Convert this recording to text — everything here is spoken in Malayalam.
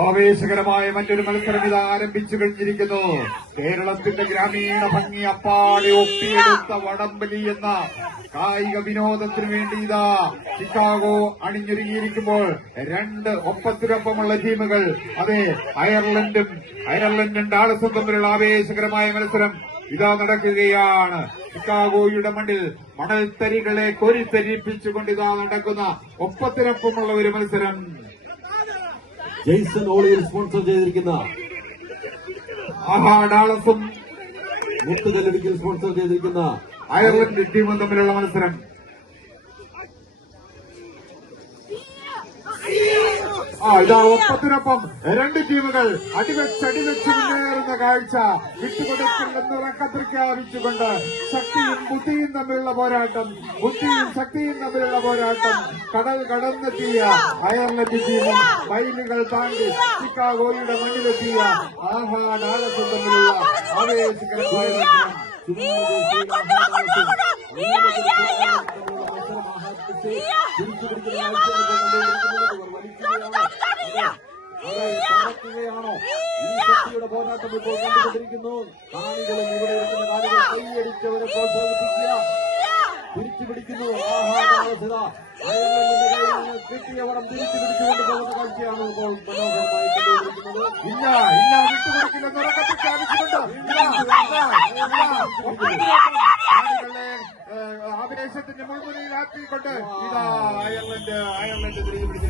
ആവേശകരമായ മറ്റൊരു മത്സരം ഇത് ആരംഭിച്ചു കഴിഞ്ഞിരിക്കുന്നു. കേരളത്തിന്റെ ഗ്രാമീണ ഭംഗി അപ്പാടെ ഒപ്പിയെടുത്ത വടംവലി എന്ന കായിക വിനോദത്തിനു വേണ്ടി ഇതാ ചിക്കാഗോ അണിഞ്ഞൊരുങ്ങിയിരിക്കുമ്പോൾ രണ്ട് ഒപ്പത്തിനൊപ്പമുള്ള ടീമുകൾ, അതെ, അയർലൻഡും ഡാളസും തമ്മിലുള്ള ആവേശകരമായ മത്സരം ഇതാ നടക്കുകയാണ്. ചിക്കാഗോയുടെ മണ്ണിൽ മണൽത്തരികളെ കോരിത്തരിപ്പിച്ചുകൊണ്ട് ഇതാ നടക്കുന്ന ഒപ്പത്തിനൊപ്പമുള്ള ഒരു മത്സരം. ജെയ്സൺ ഓളിയിൽ സ്പോൺസർ ചെയ്തിരിക്കുന്ന ഡാളസും മുത്തുകല്ലടിക്കൽ സ്പോൺസർ ചെയ്തിരിക്കുന്ന അയർലൻഡ് ടീമും തമ്മിലുള്ള മത്സരം. ഇതാ ഒപ്പത്തിനൊപ്പം രണ്ട് ടീമുകൾ അടിവെച്ച് മുന്നേറുന്ന കാഴ്ച. വിട്ടുകൊടുക്കില്ലെന്ന് ഉറക്കം പ്രഖ്യാപിച്ചുകൊണ്ട് ശക്തിയും ബുദ്ധിയും തമ്മിലുള്ള പോരാട്ടം, കടൽ കടന്നെത്തിയ അയർലൻഡ് ടീമും മൈലുകൾ താണ്ടി ചിക്കാഗോയുടെ മണ്ണിലെത്തിയ ഡാളസും തമ്മിലുള്ള ആവേശകരമായ ാണോ ഈ ശക്തിയുടെ പോരാട്ടം ഇപ്പോൾ കണ്ടുകൊണ്ടിരിക്കുന്നു. കാണികളും ഇവിടെ ഇരിക്കുന്ന കാണികൾ കൈയടിച്ചവരെ പ്രോത്സാഹിപ്പിക്കുക, തിരിച്ചു പിടിക്കുന്നു. അയർലൻഡിന്റെ കയ്യിൽ നിന്ന് കിട്ടിയവരം തിരിച്ചു പിടിച്ചുകൊണ്ട് പോകുന്ന കാഴ്ചയാണ് ഇപ്പോൾ മനോഹരമായി കണ്ടുകൊണ്ടിരിക്കുന്നത്. ഇല്ല വിട്ടുകൊടുക്കില്ലെന്ന് ഉറക്കെ പ്രഖ്യാപിച്ചുകൊണ്ട് ആവേശത്തിന്റെ മുൾമുനയിലാക്കിക്കൊണ്ട് ഇതാ അയർലൻഡ് തിരിച്ചു പിടിച്ചു.